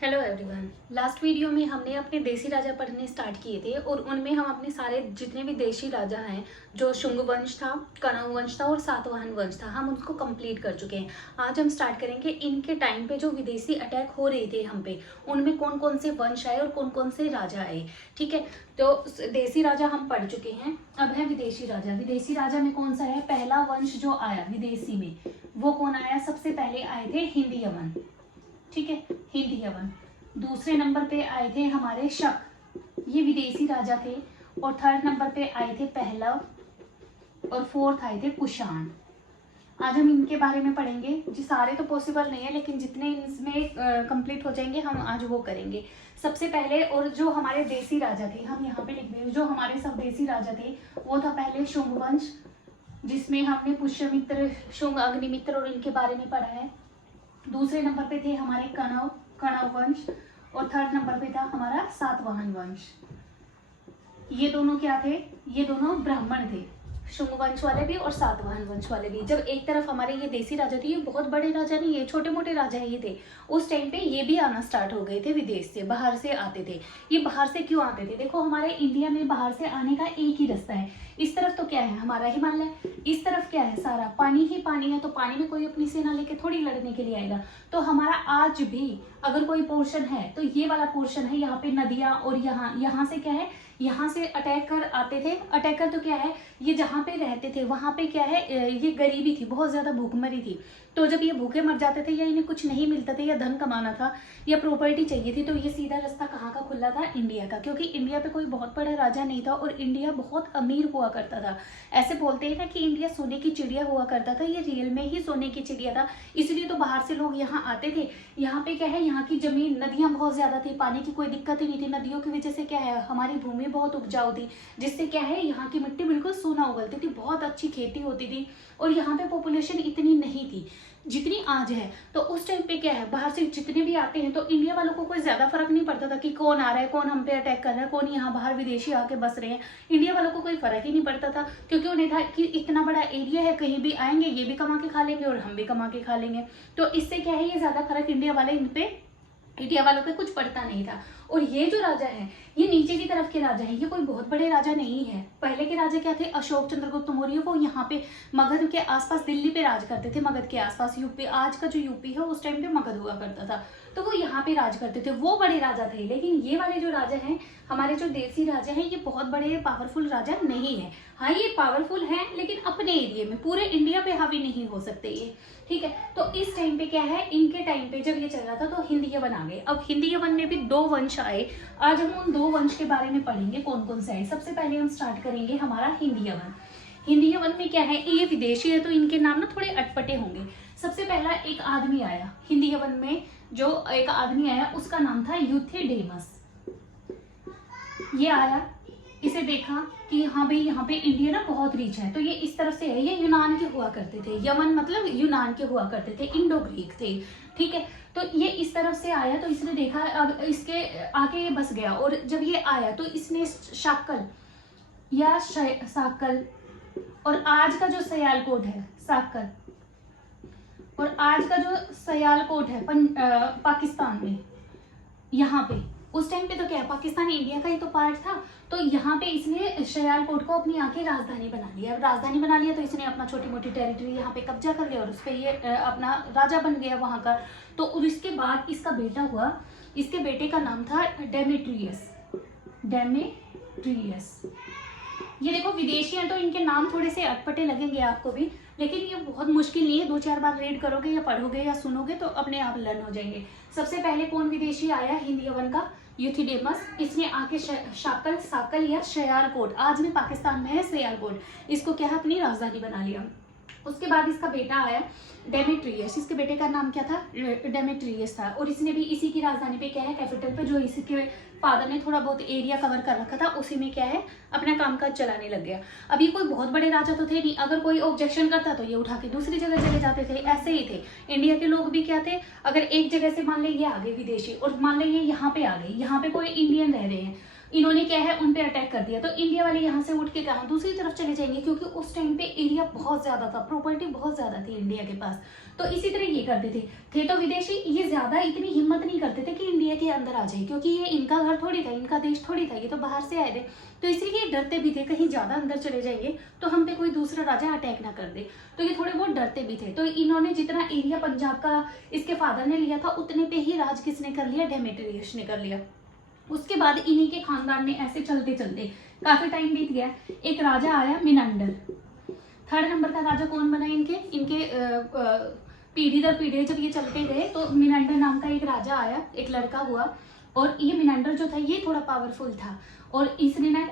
Hello everyone. Last video में हमने अपने देसी राजा पढ़ने स्टार्ट किए थे और उनमें हम अपने सारे जितने भी देशी राजा हैं, जो शुंग वंश था, कण्व वंश था और सातवाहन वंश था, हम उसको कंप्लीट कर चुके हैं। आज हम स्टार्ट करेंगे इनके टाइम पे जो विदेशी अटैक हो रहे थे हम पे, उनमें कौन कौन से वंश आए और कौन कौन से राजा आए। ठीक है, तो देसी राजा हम पढ़ चुके हैं, अब है विदेशी राजा। विदेशी राजा में कौन सा है? पहला वंश जो आया विदेशी में वो कौन आया? सबसे पहले आए थे हिंदी यवन। ठीक है, हिंदी यवन। दूसरे नंबर पे आए थे हमारे शक, ये विदेशी राजा थे। और थर्ड नंबर पे आए थे पहलव और फोर्थ आए थे कुषाण। आज हम इनके बारे में पढ़ेंगे जी। सारे तो पॉसिबल नहीं है, लेकिन जितने इसमें कंप्लीट हो जाएंगे हम आज वो करेंगे। सबसे पहले और जो हमारे देसी राजा थे, हम यहाँ पे लिख दें जो हमारे सब देसी राजा थे, वो था पहले शुंग वंश, जिसमें हमने पुष्यमित्र, शुंग, अग्निमित्र और इनके बारे में पढ़ा है। दूसरे नंबर पे थे हमारे कण्व वंश और थर्ड नंबर पे था हमारा सातवाहन वंश। ये दोनों क्या थे? ये दोनों ब्राह्मण थे, शुंग वंश वाले भी और सातवाहन वंश वाले भी। जब एक तरफ हमारे ये देसी राजा थे, ये बहुत बड़े राजा नहीं, ये छोटे मोटे राजा ही थे। उस टाइम पे ये भी आना स्टार्ट हो गए थे, विदेश से, बाहर से आते थे। ये बाहर से क्यों आते थे? देखो, हमारे इंडिया में बाहर से आने का एक ही रास्ता है। इस तरफ तो क्या है? हमारा हिमालय। इस तरफ क्या है? सारा पानी ही पानी है। तो पानी में कोई अपनी सेना लेके थोड़ी लड़ने के लिए आएगा। तो हमारा आज भी अगर कोई पोर्शन है तो ये वाला पोर्शन है, यहाँ पे नदियां, और यहाँ से क्या है? यहाँ से अटैक कर आते थे। अटैकर तो क्या है? ये जहाँ पे रहते थे वहां पे क्या है? ये गरीबी थी, बहुत ज्यादा भूखमरी थी। तो जब ये भूखे मर जाते थे या इन्हें कुछ नहीं मिलता था या धन कमाना था या प्रॉपर्टी चाहिए थी, तो ये सीधा रास्ता कहाँ का खुला था? इंडिया का। क्योंकि इंडिया पे कोई बहुत बड़ा राजा नहीं था और इंडिया बहुत अमीर हुआ करता था। ऐसे बोलते हैं ना कि इंडिया सोने की चिड़िया हुआ करता था, ये रियल में ही सोने की चिड़िया था। इसलिए तो बाहर से लोग यहाँ आते थे। यहाँ पे क्या है? यहाँ की जमीन, नदियां बहुत ज्यादा थी, पानी की कोई दिक्कत ही नहीं थी। नदियों की वजह से क्या है? हमारी भूमि बहुत उपजाऊ थी, जिससे क्या है? यहाँ की मिट्टी बिल्कुल सोना उगलती थी, बहुत अच्छी खेती होती थी। और यहाँ पे पॉपुलेशन इतनी नहीं थी जितनी आज है। तो उस टाइम पे क्या है? बाहर से जितने भी आते हैं तो इंडिया वालों को कोई ज्यादा फर्क नहीं पड़ता था कि कौन आ रहा है, कौन हम पे अटैक कर रहा है, कौन यहाँ बाहर विदेशी आके बस रहे हैं। इंडिया वालों को कोई फर्क ही नहीं पड़ता था, क्योंकि उन्हें था कि इतना बड़ा एरिया है, कहीं भी आएंगे ये भी कमा के खा लेंगे और हम भी कमा के खा लेंगे। तो इससे क्या है? ये ज्यादा फर्क इंडिया वालों पे कुछ पड़ता नहीं था। और ये जो राजा है, ये नीचे की तरफ के राजा हैं, ये कोई बहुत बड़े राजा नहीं है। पहले के राजा क्या थे? अशोक चंद्रगुप्त मौर्य, वो यहाँ पे मगध के आसपास, दिल्ली पे राज करते थे। मगध के आसपास यूपी, आज का जो यूपी है उस टाइम पे मगध हुआ करता था, तो वो यहाँ पे राज करते थे, वो बड़े राजा थे। लेकिन ये वाले जो राजा हैं, हमारे जो देसी राजा हैं, ये बहुत बड़े पावरफुल राजा नहीं है। हाँ, ये पावरफुल हैं लेकिन अपने एरिया में, पूरे इंडिया पे हावी नहीं हो सकते ये। ठीक है, तो इस टाइम पे क्या है? इनके टाइम पे जब ये चल रहा था तो हिंदी यवन आ गए। अब हिंदी यवन में भी दो वंश आए। आज हम उन दो वंश के बारे में पढ़ेंगे, कौन कौन से आए। सबसे पहले हम स्टार्ट करेंगे हमारा हिंदी यवन। हिंदी यवन में क्या है? ये विदेशी है तो इनके नाम ना थोड़े अटपटे होंगे। सबसे पहला एक आदमी आया हिंदी यवन में, जो एक आदमी आया उसका नाम था यूथिडेमस। ये आया, इसे देखा कि हाँ भाई यहाँ पे इंडिया ना बहुत रिच है, तो ये इस तरफ से है। ये यूनान के हुआ करते थे, यमन मतलब यूनान के हुआ करते थे, इंडो ग्रीक थे। ठीक है, तो ये इस तरफ से आया, तो इसने देखा, अब इसके आगे ये बस गया। और जब ये आया तो इसने शाकल या साकल, और आज का जो सयालकोट है साकल, और आज का जो सयालकोट है पाकिस्तान में, यहाँ पे उस टाइम पे तो क्या है? पाकिस्तान इंडिया का ही तो पार्ट था। तो यहाँ पे इसने सियालकोट को अपनी आके राजधानी बना लिया। राजधानी बना लिया तो इसने अपना छोटी मोटी टेरिटरी यहाँ पे कब्जा कर लिया और उस पर ये अपना राजा बन गया वहाँ का। तो उसके बाद इसका बेटा हुआ, इसके बेटे का नाम था डेमेट्रियस। ये देखो, विदेशी हैं तो इनके नाम थोड़े से अटपटे लगेंगे आपको भी, लेकिन ये बहुत मुश्किल नहीं है। 2-4 बार रीड करोगे या पढ़ोगे या सुनोगे तो अपने आप लर्न हो जाएंगे। सबसे पहले कौन विदेशी आया हिंदी यवन का? यूथिडेमस। इसने आके साकल या सियालकोट, आज में पाकिस्तान में है सियालकोट, इसको क्या है? अपनी राजधानी बना लिया। उसके बाद इसका बेटा आया डेमेट्रियस। इसके बेटे का नाम क्या था? डेमेट्रियस था। और इसने भी इसी की राजधानी पे क्या है? कैपिटल पे, जो इसके फादर ने थोड़ा बहुत एरिया कवर कर रखा था, उसी में क्या है? अपना कामकाज चलाने लग गया। अभी कोई बहुत बड़े राजा तो थे नहीं, अगर कोई ऑब्जेक्शन करता तो ये उठा के दूसरी जगह चले जाते थे। ऐसे ही थे इंडिया के लोग भी। क्या थे? अगर एक जगह से मान ले ये आ गए विदेशी, और मान ले ये यहाँ पे आ गए, यहाँ पे कोई इंडियन रह रहे हैं, इन्होंने क्या है? उन पे अटैक कर दिया, तो इंडिया वाले यहाँ से उठ के कहा दूसरी तरफ चले जाएंगे, क्योंकि उस टाइम पे एरिया बहुत ज्यादा था, प्रॉपर्टी बहुत ज्यादा थी इंडिया के पास। तो इसी तरह ये करते थे तो विदेशी ये ज्यादा इतनी हिम्मत नहीं करते थे कि इंडिया के अंदर आ जाए, क्योंकि ये इनका घर थोड़ी था, इनका देश थोड़ी था, ये तो बाहर से आए थे। तो इसलिए ये डरते भी थे कहीं ज़्यादा अंदर चले जाएंगे तो हम पे कोई दूसरा राजा अटैक ना कर दे, तो ये थोड़े बहुत डरते भी थे। तो इन्होंने जितना एरिया पंजाब का इसके फादर ने लिया था उतने पे ही राज किसने कर लिया, डेमेट्रियस ने कर लिया। उसके बाद इन्हीं के खानदान में ऐसे चलते चलते काफी टाइम बीत गया। एक राजा आया मिनांडर, 3rd नंबर का राजा कौन बना इनके पीढ़ी दर पीढ़ी जब ये चलते गए तो मिनांडर नाम का एक राजा आया, एक लड़का हुआ। और ये मिनांडर जो था ये थोड़ा पावरफुल था और इसने ना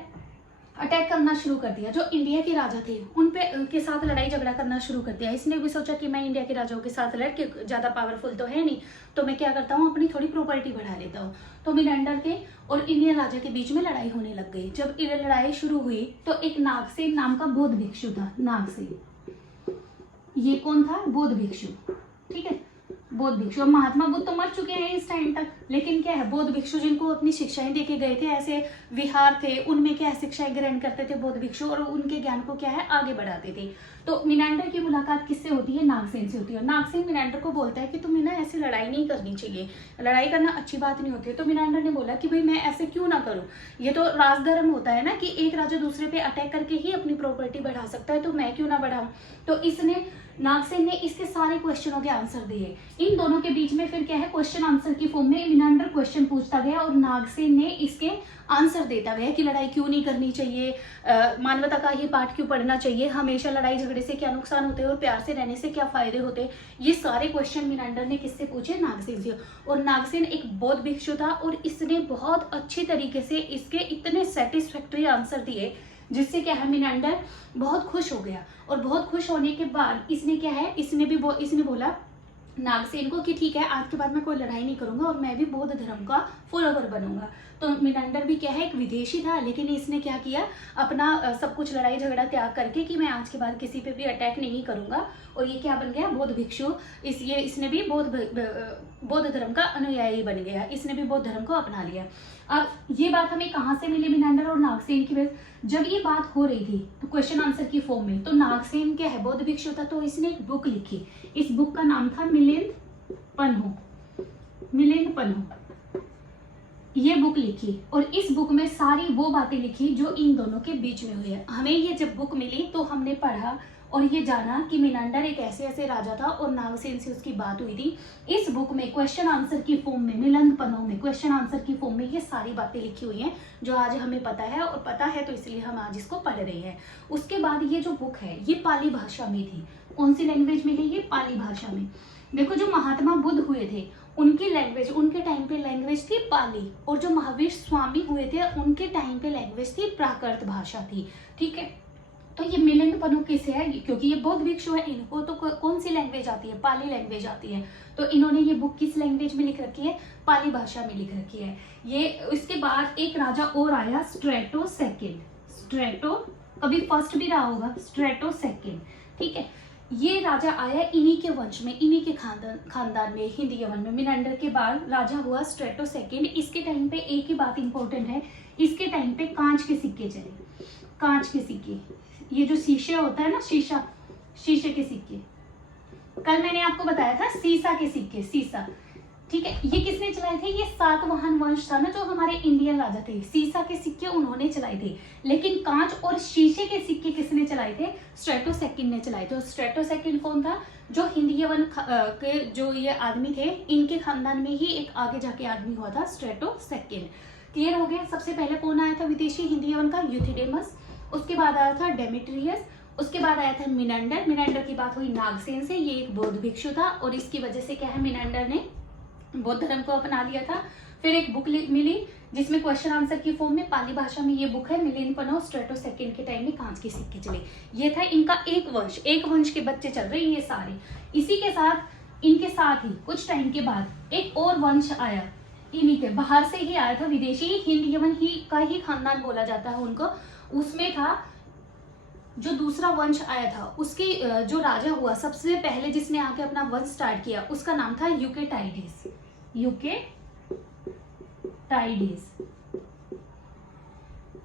अटैक करना शुरू कर दिया। जो इंडिया के राजा थे उन पे के साथ लड़ाई झगड़ा करना शुरू कर दिया। इसने भी सोचा कि मैं इंडिया के राजाओं के साथ लड़ के, ज़्यादा पावरफुल तो है नहीं, तो मैं क्या करता हूँ अपनी थोड़ी प्रॉपर्टी बढ़ा लेता हूँ। तो मिनांडर के और इंडियन राजा के बीच में लड़ाई होने लग गई। जब ये लड़ाई शुरू हुई तो एक नागसेन नाम का बौद्ध भिक्षु था। नागसेन ये कौन था, बौद्ध भिक्षु, ठीक है, बौद्ध भिक्षु। अब महात्मा बुद्ध तो मर चुके हैं इस टाइम तक, लेकिन क्या है बौद्ध भिक्षु जिनको अपनी शिक्षाएं देके गए थे, ऐसे विहार थे उनमें क्या शिक्षाएं ग्रहण करते थे बौद्ध भिक्षु और उनके ज्ञान को क्या है आगे बढ़ाते थे। तो मिनांडर की मुलाकात किससे होती है, नागसेन से होती है। नागसेन मिनांडर को बोलता है कि तुम्हें ना ऐसे लड़ाई नहीं करनी चाहिए, लड़ाई करना अच्छी बात नहीं होती है। तो मिनांडर ने बोला कि भाई मैं ऐसे क्यों ना करूं, ये तो राजधर्म होता है ना कि एक राजा दूसरे पे अटैक करके ही अपनी प्रॉपर्टी बढ़ा सकता है, तो मैं क्यों ना बढ़ाऊं। तो इसने नागसेन ने इसके सारे क्वेश्चनों के आंसर दिए। इन दोनों के बीच में फिर क्या है क्वेश्चन आंसर की फॉर्म में मिनांडर क्वेश्चन पूछता गया और नागसेन ने इसके आंसर देता गया कि लड़ाई क्यों नहीं करनी चाहिए, मानवता का ही पाठ क्यों पढ़ना चाहिए, हमेशा लड़ाई झगड़े से क्या नुकसान होते हैं और प्यार से रहने से क्या फायदे होते हैं। ये सारे क्वेश्चन मिनांडर ने किससे पूछे, नागसेन से। और नागसेन एक बौद्ध भिक्षु था और इसने बहुत अच्छी तरीके से इसके इतने सेटिस्फैक्टरी आंसर दिए जिससे क्या है मिनांडर बहुत खुश हो गया। और बहुत खुश होने के बाद इसने क्या है इसने बोला नागसेन को कि ठीक है आज के बाद मैं कोई लड़ाई नहीं करूंगा और मैं भी बौद्ध धर्म का फॉलोवर बनूंगा। तो मिनांडर भी क्या है एक विदेशी था, लेकिन इसने क्या किया अपना सब कुछ लड़ाई झगड़ा त्याग करके कि मैं आज के बाद किसी पे भी अटैक नहीं करूंगा और ये क्या बन गया बौद्ध भिक्षु। इसने भी बौद्ध धर्म का अनुयायी बन गया, इसने भी बौद्ध धर्म को अपना लिया। अब ये बात हमें कहाँ से मिली मिनांडर और नागसेन की वजह, जब ये बात हो रही थी तो क्वेश्चन आंसर की फॉर्म में, तो नागसेन क्या है बौद्ध भिक्षु था तो इसने एक बुक लिखी। इस बुक का नाम था मिलिंद पन्हो। ये बुक लिखी और इस बुक में सारी वो बातें लिखी जो इन दोनों के बीच में हुई है। हमें ये जब बुक मिली तो हमने पढ़ा और ये जाना कि मिनांडर एक ऐसे ऐसे राजा था और नागसेन से उसकी बात हुई थी। इस बुक में क्वेश्चन आंसर की फॉर्म में मिलिंद पन्हो में क्वेश्चन आंसर की फॉर्म में ये सारी बातें लिखी हुई हैं जो आज हमें पता है, और पता है तो इसलिए हम आज इसको पढ़ रहे हैं। उसके बाद ये जो बुक है ये पाली भाषा में थी। कौन सी लैंग्वेज में है ये, पाली भाषा में। देखो जो महात्मा बुद्ध हुए थे उनकी लैंग्वेज, उनके टाइम पे लैंग्वेज थी पाली, और जो महावीर स्वामी हुए थे उनके टाइम पे लैंग्वेज थी प्राकृत भाषा थी, ठीक है। तो ये मिलिंद पन्हो किसे है, क्योंकि ये बौद्ध भिक्षु है, इनको तो कौन सी लैंग्वेज आती है, पाली लैंग्वेज आती है। तो इन्होंने ये बुक किस लैंग्वेज में लिख रखी है, पाली भाषा में लिख रखी है ये। इसके बाद एक राजा और आया स्ट्रेटो सेकंड, स्ट्रेटो कभी फर्स्ट भी रहा होगा, स्ट्रेटो सेकंड, ठीक है। ये राजा आया इन्हीं के वंश में, इन्हीं के खानदान में, हिंदी यवन में। मिनांडर के बाद राजा हुआ स्ट्रेटो सेकंड। इसके टाइम पे एक ही बात इंपॉर्टेंट है, इसके टाइम पे कांच के सिक्के चले, कांच के सिक्के, ये जो शीशा होता है ना, शीशे के सिक्के। कल मैंने आपको बताया था सीसा के सिक्के, सीसा, ठीक है। ये किसने चलाए थे, ये सातवाहन वंश था ना जो हमारे इंडियन राजा थे, सीसा के सिक्के उन्होंने चलाए थे। लेकिन कांच और शीशे के सिक्के किसने चलाए थे, स्ट्रेटो सेकंड ने चलाए थे। और स्ट्रेटो सेकंड कौन था, जो हिंदी यवन के जो ये आदमी थे इनके खानदान में ही एक आगे जाके आदमी हुआ था स्ट्रेटो सेकंड। क्लियर हो गया। सबसे पहले कौन आया था विदेशी हिंदी यवन का, यूथिडेमस। उसके बाद आया था डेमेट्रियस। उसके बाद आया था मिनांडर। मिनांडर की बात हुई नागसेन से, ये एक बौद्ध भिक्षु था और इसकी वजह से क्या है मिनांडर ने बौद्ध धर्म को अपना लिया था। फिर एक बुक मिली जिसमें क्वेश्चन आंसर की फॉर्म में पाली भाषा में ये बुक है, मिलिंद पन्हो, स्ट्रेटो सेकंड के टाइम में कांच के सिक्के चले। ये था इनका एक वंश के बच्चे चल रहे हैं ये सारे। इसी के साथ इनके साथ ही कुछ टाइम के बाद एक और वंश आया, इन्हीं के बाहर से ही आया था, विदेशी हिंद यमन ही का ही खानदान बोला जाता है उनको। उसमें था जो दूसरा वंश आया था, उसके जो राजा हुआ सबसे पहले जिसने आके अपना वंश स्टार्ट किया उसका नाम था यूकेटाइडिस।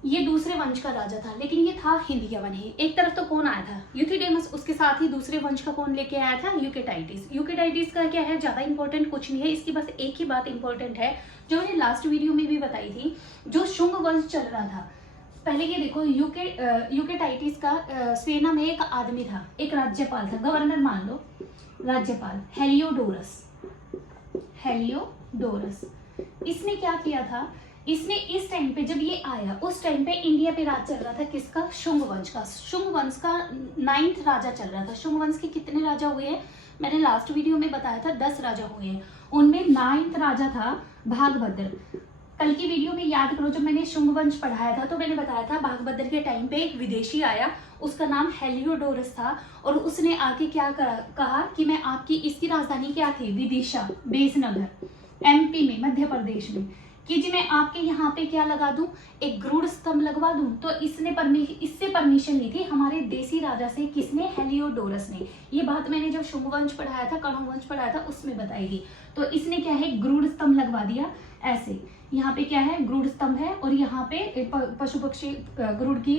ये दूसरे वंश का राजा था, लेकिन ये था हिंदी यवन ही। एक तरफ तो कौन आया था, यूथिडेमस, उसके साथ ही दूसरे वंश का कौन लेके आया था, यूकेटाइटिस। यूकेटाइटिस का क्या है, ज्यादा इंपॉर्टेंट कुछ नहीं है, इसकी बस एक ही बात इंपॉर्टेंट है जो मैंने लास्ट वीडियो में भी बताई थी। जो शुंग वंश चल रहा था, पहले ये देखो, यूकेटाइटिस का सेना में एक आदमी था, एक राज्यपाल था, गवर्नर मान लो, राज्यपाल हेलियोडोरस। हेलियोडोरस इसने क्या किया था, इसने इस टाइम पे जब ये आया, उस टाइम पे इंडिया पे राज चल रहा था किसका, शुंग वंश का। शुंग वंश का 9th राजा चल रहा था। शुंग वंश के कितने राजा हुए हैं, मैंने लास्ट वीडियो में बताया था 10 राजा हुए हैं, उनमें 9th राजा था भागभद्र। कल की वीडियो में याद करो, जब मैंने शुंग वंश पढ़ाया था तो मैंने बताया था भागभद्र के टाइम पे एक विदेशी आया, उसका नाम हेलियोडोरस था, और उसने आके क्या कहा कि मैं आपकी, इसकी राजधानी क्या थी, विदिशा, बेसनगर, MP में, मध्य प्रदेश में, कि जी मैं आपके यहाँ पे क्या लगा दूं, एक गरुड़ स्तंभ लगवा दूं। तो इससे परमिशन ली थी हमारे देसी राजा से, किसने, हेलियोडोरस ने। ये बात मैंने जब शुंग वंश पढ़ाया था, कण्व वंश पढ़ाया था, उसमें बताई थी। तो इसने क्या है, गरुड़ स्तंभ लगवा दिया ऐसे, यहाँ पे क्या है, गरुड़ स्तंभ है, और यहाँ पे पशु पक्षी, गरुड़ की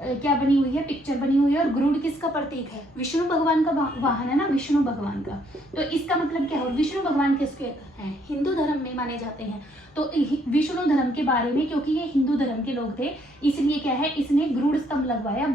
क्या बनी हुई है, पिक्चर बनी हुई है। और गरुड़ किसका प्रतीक है, विष्णु भगवान का वाहन है ना, विष्णु भगवान का। तो इसका मतलब क्या है, विष्णु भगवान किसके हैं, हिंदू धर्म में माने जाते हैं। तो विष्णु धर्म के बारे में, क्योंकि ये हिंदू धर्म के लोग थे, इसलिए क्या है, इसने गरुड़ स्तंभ लगवाया,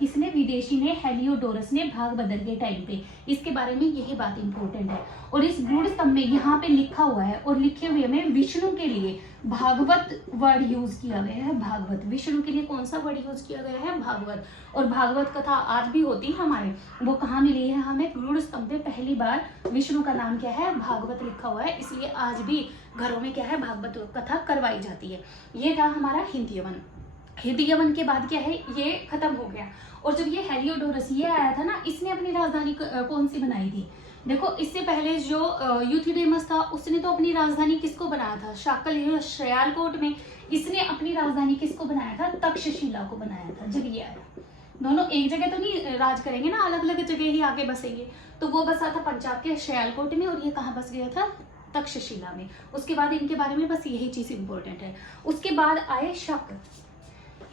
किसने, विदेशी ने, हेलियोडोरस ने, भागभद्र के टाइम पे। इसके बारे में यही बात इंपॉर्टेंट है। और इस गरुड़ स्तंभ में यहाँ पे लिखा हुआ है, और लिखे हुए में विष्णु के लिए भागवत वर्ड यूज किया गया है। भागवत, विष्णु के लिए कौन सा वर्ड यूज किया गया है, भागवत। और भागवत कथा आज भी होती है हमारे, वो कहाँ मिली है हमें, गरुड़ स्तंभ पे पहली बार विष्णु का नाम क्या है, भागवत लिखा हुआ है, इसलिए आज भी घरों में क्या है, भागवत कथा करवाई जाती है। ये था हमारा हिंदी यवन। हिंदी यवन के बाद क्या है, ये खत्म हो गया। और जब ये हेलियोडोरस ये आया था ना, इसने अपनी राजधानी कौन सी बनाई थी, देखो, इससे पहले जो यूथिडेमस था, उसने तो अपनी राजधानी किसको बनाया था, शाकल श्यालकोट में। इसने अपनी राजधानी किसको बनाया था, तक्षशिला को बनाया था। जब ये आया, दोनों एक जगह तो नहीं राज करेंगे ना, अलग अलग जगह ही आके बसेंगे। तो वो बसा था पंजाब के श्यालकोट में, और ये कहाँ बस गया था, तक्षशिला में। उसके बाद इनके बारे में बस यही चीज इंपॉर्टेंट है। उसके बाद आए शक।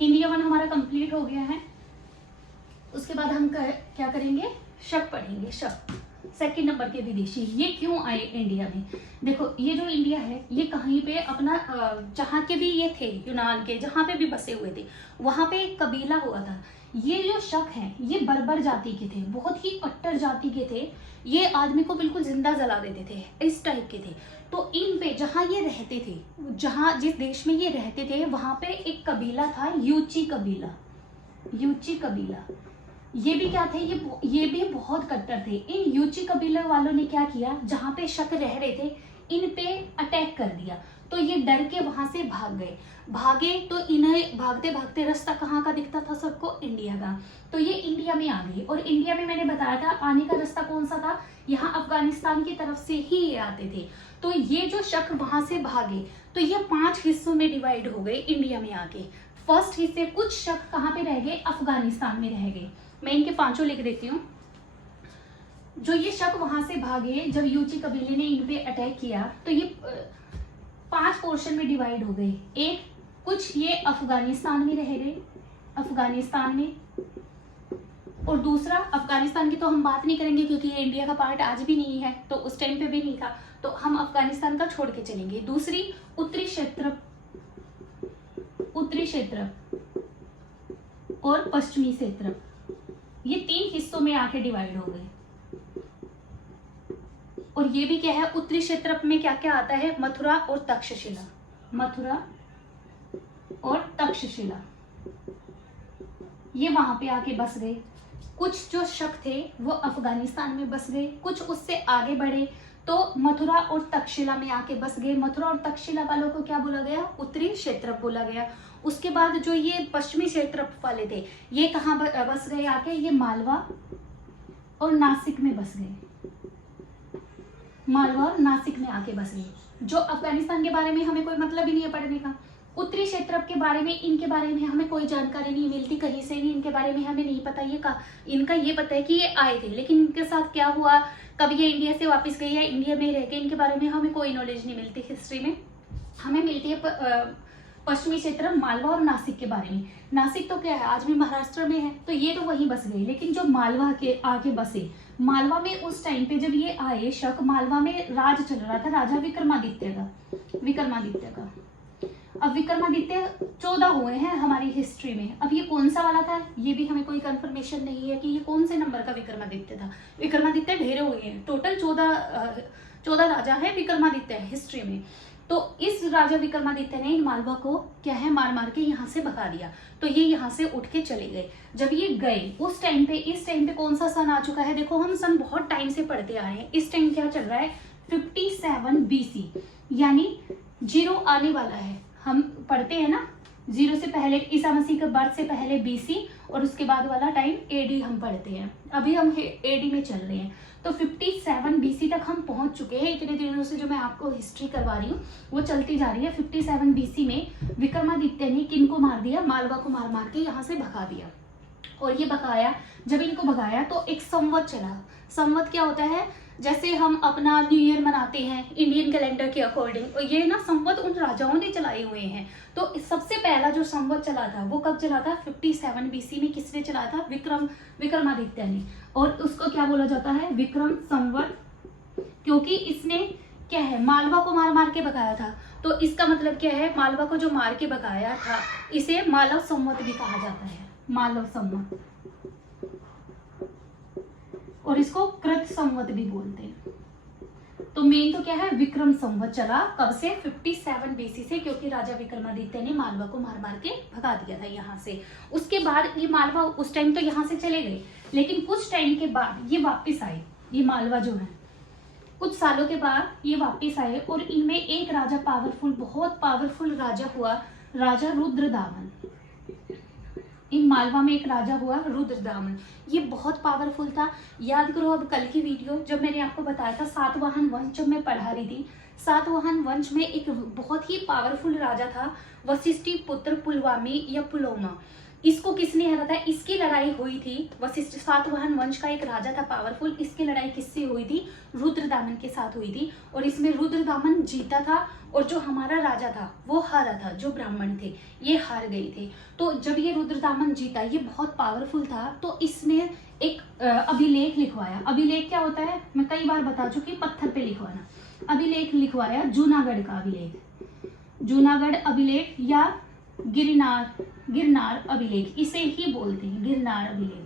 हिंदी यवन हमारा कंप्लीट हो गया है। उसके बाद हम क्या करेंगे, शक पढ़ेंगे। शक सेकंड नंबर के विदेशी, ये क्यों आए इंडिया में। देखो, ये जो इंडिया है, ये कहीं पे अपना, जहाँ के भी ये थे, यूनान के जहाँ पे भी बसे हुए थे, वहां पे एक कबीला हुआ था। ये जो शक हैं, ये बर्बर जाति के थे, बहुत ही कट्टर जाति के थे। ये आदमी को बिल्कुल जिंदा जला देते थे, इस टाइप के थे। तो इन पे जहाँ ये रहते थे, जहाँ जिस देश में ये रहते थे, वहां पे एक कबीला था, यूची कबीला। यूची कबीला, ये भी क्या थे, ये भी बहुत कट्टर थे। इन यूची कबीले वालों ने क्या किया, जहां पे शक रह रहे थे, इन पे अटैक कर दिया। तो ये डर के वहां से भागे। तो इन्हें भागते भागते रास्ता कहाँ का दिखता था सबको, इंडिया का। तो ये इंडिया में आ गए, और इंडिया में मैंने बताया था आने का रास्ता कौन सा था, यहाँ अफगानिस्तान की तरफ से ही ये आते थे। तो ये जो शक वहां से भागे, तो ये 5 हिस्सों में डिवाइड हो गए इंडिया में आके। फर्स्ट हिस्से, कुछ शक कहाँ पे रह गए, अफगानिस्तान में रह गए। मैं इनके 5 लिख देती हूँ। जो ये शक वहां से भागे, जब यूची कबीले ने इन पे अटैक किया, तो ये 5 पोर्शन में डिवाइड हो गए। एक, कुछ ये अफगानिस्तान में रह गए, अफगानिस्तान में। और दूसरा, अफगानिस्तान की तो हम बात नहीं करेंगे क्योंकि ये इंडिया का पार्ट आज भी नहीं है, तो उस टाइम पे भी नहीं था, तो हम अफगानिस्तान का छोड़ के चलेंगे। दूसरी, उत्तरी क्षेत्र और पश्चिमी क्षेत्र, ये 3 हिस्सों में आके डिवाइड हो गए। और ये भी क्या है, उत्तरी क्षेत्र में क्या क्या आता है, मथुरा और तक्षशिला। मथुरा और तक्षशिला, ये वहां पे आके बस गए। कुछ जो शक थे वो अफगानिस्तान में बस गए, कुछ उससे आगे बढ़े तो मथुरा और तक्षशिला में आके बस गए। मथुरा और तक्षशिला वालों को क्या बोला गया, उत्तरी क्षेत्र बोला गया। उसके बाद जो ये पश्चिमी क्षेत्र वाले थे, ये कहाँ बस गए आके, ये मालवा और नासिक में बस गए। मालवा और नासिक में आके बस गए। जो अफगानिस्तान के बारे में हमें कोई मतलब ही नहीं है पढ़ने का। उत्तरी क्षेत्र के बारे में, इनके बारे में हमें कोई जानकारी नहीं मिलती कहीं से भी, इनके बारे में हमें नहीं पता। इनका ये पता है कि ये आए थे, लेकिन इनके साथ क्या हुआ, कब ये इंडिया से वापस गए या इंडिया में रह के, इनके बारे में हमें कोई नॉलेज नहीं मिलती। हिस्ट्री में हमें मिलती है पश्चिमी क्षेत्र मालवा और नासिक के बारे में। नासिक तो क्या है, आज भी महाराष्ट्र में है, तो ये तो वहीं बस गए। लेकिन जो मालवा के आगे बसे, मालवा में उस टाइम पे जब ये आए शक, मालवा में राज चल रहा था राजा विक्रमादित्य का। अब विक्रमादित्य 14 हुए हैं हमारी हिस्ट्री में। अब ये कौन सा वाला था, ये भी हमें कोई कंफर्मेशन नहीं है कि ये कौन से नंबर का विक्रमादित्य था। विक्रमादित्य ढेर हुए हैं, टोटल 14 राजा है विक्रमादित्य हिस्ट्री में। तो इस राजा विक्रमादित्य ने इन मालवा को क्या है, मार मार के यहाँ से भगा दिया। तो ये यहाँ से उठ के चले गए। जब ये गए उस टाइम पे, इस टाइम पे कौन सा सन आ चुका है, देखो हम सन बहुत टाइम से पढ़ते आ रहे हैं। इस टाइम क्या चल रहा है, 57 BC, यानी 0 आने वाला है। हम पढ़ते हैं ना, 0 से पहले, ईसा मसीह के बर्थ से पहले BC, और उसके बाद वाला टाइम AD हम पढ़ते हैं। अभी हम AD में चल रहे हैं, तो 57 BC तक हम पहुंच चुके हैं। इतने दिनों से जो मैं आपको हिस्ट्री करवा रही हूँ वो चलती जा रही है। 57 BC में विक्रमादित्य ने किनको मार दिया, मालवा को मार मार के यहाँ से भगा दिया। और ये भगाया, जब इनको भगाया तो एक संवत चला। संवत क्या होता है, जैसे हम अपना न्यू ईयर मनाते हैं इंडियन कैलेंडर के अकॉर्डिंग, और ये ना संवत उन राजाओं ने चलाए हुए हैं। तो सबसे पहला जो संवत चला था वो कब चला था, 57 BC में। किसने चलाया था, विक्रमादित्य ने। और उसको क्या बोला जाता है, विक्रम संवत, क्योंकि इसने क्या है, मालवा को मार मार के भगाया था। तो इसका मतलब क्या है, मालवा को जो मार के भगाया था इसे मालव संवत भी कहा जाता है, मालव संवत, और इसको कृत संवत भी बोलते हैं। तो मेन तो क्या है, विक्रम संवत चला कब से, 57 BC से, क्योंकि राजा विक्रमादित्य ने मालवा को मार मार के भगा दिया था यहाँ से। उसके बाद ये मालवा उस टाइम तो यहाँ से चले गए, लेकिन कुछ टाइम के बाद ये वापस आए। ये मालवा जो है कुछ सालों के बाद ये वापस आए, और इनमें एक राजा पावरफुल, बहुत पावरफुल राजा हुआ, राजा रुद्रदामन। इन मालवा में एक राजा हुआ रुद्रदामन, ये बहुत पावरफुल था। याद करो अब कल की वीडियो जब मैंने आपको बताया था सातवाहन वंश, जब मैं पढ़ा रही थी, सातवाहन वंश में एक बहुत ही पावरफुल राजा था वशिष्ठी पुत्र पुलवामी या पुलोमा। इसको किसने हरा था, इसकी लड़ाई हुई थी वशिष्ठ, सातवाहन वंश का एक राजा था पावरफुल, इसकी लड़ाई किससे हुई थी, रुद्रदामन के साथ हुई थी। और इसमें रुद्रदामन जीता था, और जो हमारा राजा था वो हारा था, जो ब्राह्मण थे ये हार गए थे। तो जब ये रुद्रदामन जीता, ये बहुत पावरफुल था, तो इसने एक अभिलेख लिखवाया। अभिलेख क्या होता है, मैं कई बार बता चुकी, पत्थर पे लिखवाना। अभिलेख लिखवाया जूनागढ़ का अभिलेख, जूनागढ़ अभिलेख या गिरनार अभिलेख, इसे ही बोलते हैं गिरनार अभिलेख।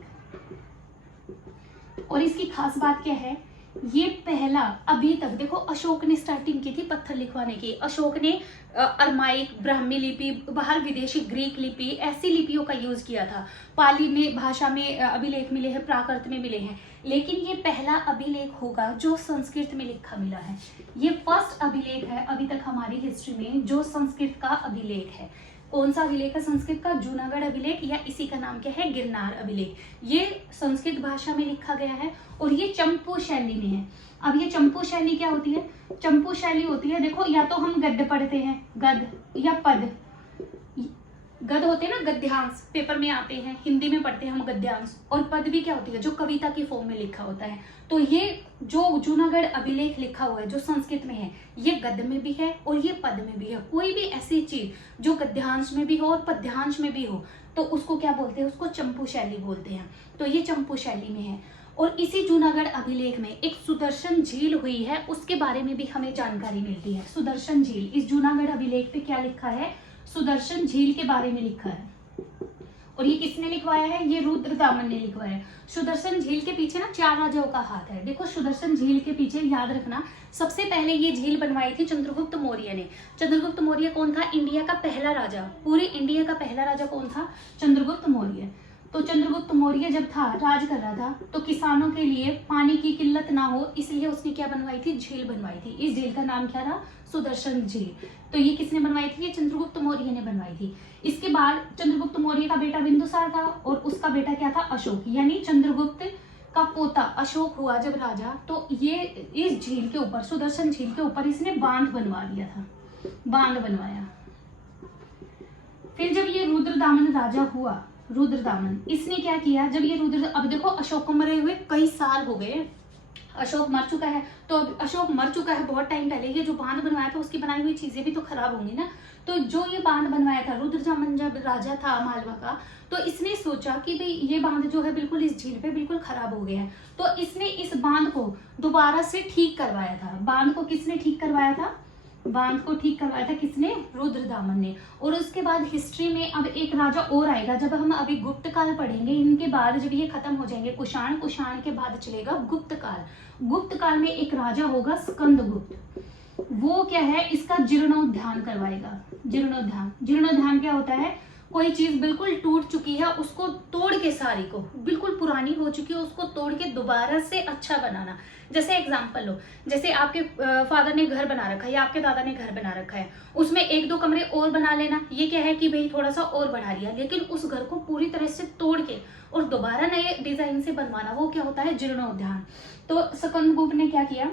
और इसकी खास बात क्या है, ये पहला, अभी तक देखो अशोक ने स्टार्टिंग की थी पत्थर लिखवाने की। अशोक ने अरमाइक, ब्राह्मी लिपि, बाहर विदेशी ग्रीक लिपि, ऐसी लिपियों का यूज किया था। पाली में भाषा में अभिलेख मिले हैं, प्राकृत में मिले हैं, लेकिन ये पहला अभिलेख होगा जो संस्कृत में लिखा मिला है। ये फर्स्ट अभिलेख है अभी तक हमारी हिस्ट्री में जो संस्कृत का अभिलेख है। कौन सा अभिलेख है संस्कृत का, जूनागढ़ अभिलेख, या इसी का नाम क्या है, गिरनार अभिलेख। ये संस्कृत भाषा में लिखा गया है, और ये चंपू शैली में है। अब ये चंपू शैली क्या होती है, चंपू शैली होती है, देखो या तो हम गद्य पढ़ते हैं, गद्य या पद। गद्य होते हैं ना, गद्यांश पेपर में आते हैं, हिंदी में पढ़ते हैं हम गद्यांश, और पद भी क्या होती है, जो कविता की फॉर्म में लिखा होता है। तो ये जो जूनागढ़ अभिलेख लिखा हुआ है जो संस्कृत में है, ये गद्य में भी है और ये पद में भी है। कोई भी ऐसी चीज जो गद्यांश में भी हो और पद्यांश में भी हो तो उसको क्या बोलते हैं, उसको चंपू शैली बोलते हैं। तो ये चंपू शैली में है। और इसी जूनागढ़ अभिलेख में एक सुदर्शन झील हुई है, उसके बारे में भी हमें जानकारी मिलती है। सुदर्शन झील, इस जूनागढ़ अभिलेख पे क्या लिखा है, सुदर्शन झील के बारे में लिखा है। और ये किसने लिखवाया है, ये रुद्रदामन ने लिखवाया है। सुदर्शन झील के पीछे ना 4 राजाओं का हाथ है। देखो सुदर्शन झील के पीछे याद रखना, सबसे पहले ये झील बनवाई थी चंद्रगुप्त मौर्य ने। चंद्रगुप्त मौर्य कौन था, इंडिया का पहला राजा, पूरे इंडिया का पहला राजा कौन था, चंद्रगुप्त मौर्य। तो चंद्रगुप्त मौर्य जब था, राज कर रहा था, तो किसानों के लिए पानी की किल्लत ना हो इसलिए उसने क्या बनवाई थी, झील बनवाई थी। इस झील का नाम क्या था, सुदर्शन झील। तो ये किसने बनवाई थी, ये चंद्रगुप्त मौर्य ने बनवाई थी। इसके बाद चंद्रगुप्त मौर्य का बेटा बिंदुसार था और उसका बेटा क्या था, अशोक, यानी चंद्रगुप्त का पोता अशोक हुआ जब राजा। तो ये इस झील के ऊपर, सुदर्शन झील के ऊपर इसने बांध बनवा दिया था, बांध बनवाया। फिर जब ये रुद्रदामन राजा हुआ, रुद्रदामन, इसने क्या किया, जब ये अब देखो अशोक को मरे हुए कई साल हो गए, अशोक मर चुका है, तो अशोक मर चुका है बहुत टाइम पहले, ये जो बांध बनवाया था उसकी बनाई हुई चीजें भी तो खराब होंगी ना। तो जो ये बांध बनवाया था, रुद्रदामन जब राजा था मालवा का, तो इसने सोचा कि भाई ये बांध जो है बिल्कुल इस झील पे बिल्कुल खराब हो गया है, तो इसने इस बांध को दोबारा से ठीक करवाया था। बांध को किसने ठीक करवाया था? बांध को ठीक करवाया था किसने? रुद्रदामन ने। और उसके बाद हिस्ट्री में अब एक राजा और आएगा, जब हम अभी गुप्त काल पढ़ेंगे, इनके बाद जब ये खत्म हो जाएंगे कुषाण, कुषाण के बाद चलेगा गुप्त काल। गुप्त काल में एक राजा होगा स्कंदगुप्त, वो क्या है, इसका जीर्णोद्धार करवाएगा। जीर्णोद्धार, जीर्णोद्धार क्या होता है? कोई चीज बिल्कुल टूट चुकी है उसको तोड़ के, सारी को बिल्कुल पुरानी हो चुकी है उसको तोड़ के दोबारा से अच्छा बनाना। जैसे एग्जांपल लो, जैसे आपके फादर ने घर बना रखा है या आपके दादा ने घर बना रखा है, उसमें एक दो कमरे और बना लेना, ये क्या है कि भाई थोड़ा सा और बढ़ा लिया, लेकिन उस घर को पूरी तरह से तोड़ के और दोबारा नए डिजाइन से बनवाना, वो क्या होता है? जीर्णोद्धार। तो स्कंदगुप्त ने क्या किया,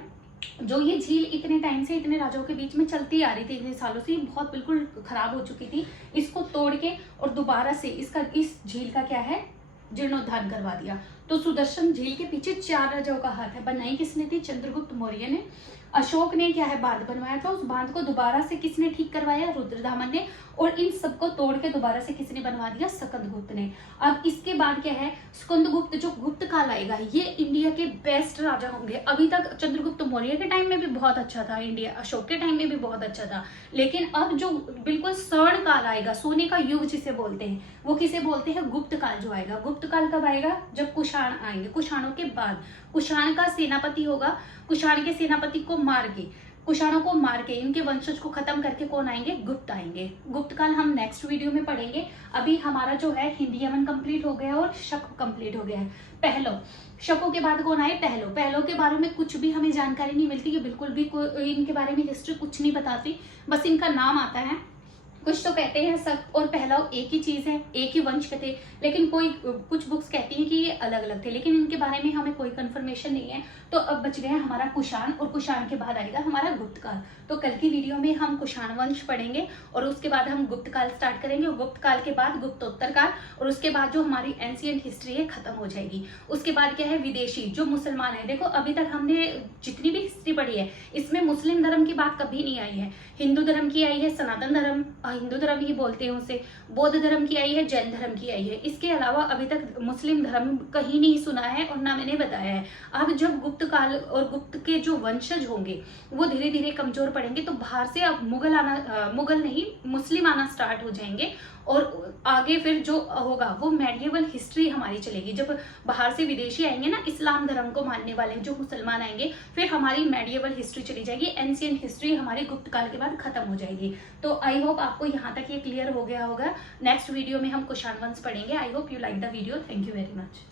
जो ये झील इतने टाइम से इतने राजाओं के बीच में चलती आ रही थी, इतने सालों से, बहुत बिल्कुल खराब हो चुकी थी, इसको तोड़ के और दोबारा से इसका, इस झील का क्या है, जीर्णोद्धार करवा दिया। तो सुदर्शन झील के पीछे 4 राजाओं का हाथ है। बनाई किसने थी? चंद्रगुप्त मौर्य ने। अशोक ने क्या है, बांध बनवाया था, उस बांध को दोबारा से किसने ठीक करवाया? रुद्रदामन ने। और इन सबको तोड़ के दोबारा से किसने बनवा दिया? स्कंदगुप्त ने। अब इसके बाद क्या है, स्कंदगुप्त जो गुप्त काल आएगा, ये इंडिया के बेस्ट राजा होंगे। अभी तक चंद्रगुप्त मौर्य के टाइम में भी बहुत अच्छा था इंडिया, अशोक के टाइम में भी बहुत अच्छा था, लेकिन अब जो बिल्कुल स्वर्ण काल आएगा, सोने का युग जिसे बोलते हैं, वो किसे बोलते हैं? गुप्त काल जो आएगा। गुप्त काल कब आएगा? जब कुषाण आएंगे, कुषाणों के बाद। कुषाण का सेनापति होगा, कुषाण के सेनापति को मार के, कुषाणों को मार के, इनके वंशज को खत्म करके कौन आएंगे? गुप्त आएंगे। गुप्त काल हम नेक्स्ट वीडियो में पढ़ेंगे। अभी हमारा जो है हिंदी यमन कंप्लीट हो गया और शक कंप्लीट हो गया है। पहलो, शकों के बाद कौन आए? पहलो। पहलो के बारे में कुछ भी हमें जानकारी नहीं मिलती, ये बिल्कुल भी इनके बारे में हिस्ट्री कुछ नहीं बताती, बस इनका नाम आता है। कुछ तो कहते हैं शक और पहलव एक ही चीज है, एक ही वंश के थे, लेकिन कुछ बुक्स कहती हैं कि ये अलग अलग थे, लेकिन इनके बारे में हमें कोई कंफर्मेशन नहीं है। तो अब बच गया हमारा कुषाण, और कुषाण के बाद आएगा हमारा गुप्त काल। तो कल की वीडियो में हम कुषाण वंश पढ़ेंगे और उसके बाद हम गुप्त काल स्टार्ट करेंगे, और गुप्त काल के बाद गुप्तोत्तर काल, और उसके बाद जो हमारी एंशिएंट हिस्ट्री है खत्म हो जाएगी। उसके बाद क्या है, विदेशी जो मुसलमान है। देखो अभी तक हमने जितनी भी हिस्ट्री पढ़ी है, इसमें मुस्लिम धर्म की बात कभी नहीं आई है। हिंदू धर्म की आई है, सनातन धर्म, हिंदू धर्म ही बोलते हैं उसे, बौद्ध धर्म की आई है, जैन धर्म की आई है। इसके अलावा अभी तक मुस्लिम धर्म कहीं नहीं सुना है और ना मैंने बताया है। अब जब गुप्त काल और गुप्त के जो वंशज होंगे वो धीरे धीरे कमजोर पड़ेंगे, तो बाहर से अब मुगल नहीं, मुस्लिम आना स्टार्ट हो जाएंगे, और आगे फिर जो होगा वो मेडिएवल हिस्ट्री हमारी चलेगी। जब बाहर से विदेशी आएंगे ना, इस्लाम धर्म को मानने वाले जो मुसलमान आएंगे, फिर हमारी मेडिएवल हिस्ट्री चली जाएगी, एंशिएंट हिस्ट्री हमारी गुप्त काल के बाद खत्म हो जाएगी। तो आई होप आपको यहाँ तक ये क्लियर हो गया होगा। नेक्स्ट वीडियो में हम कुषाण वंश पढ़ेंगे। I hope you like the video. Thank you very much.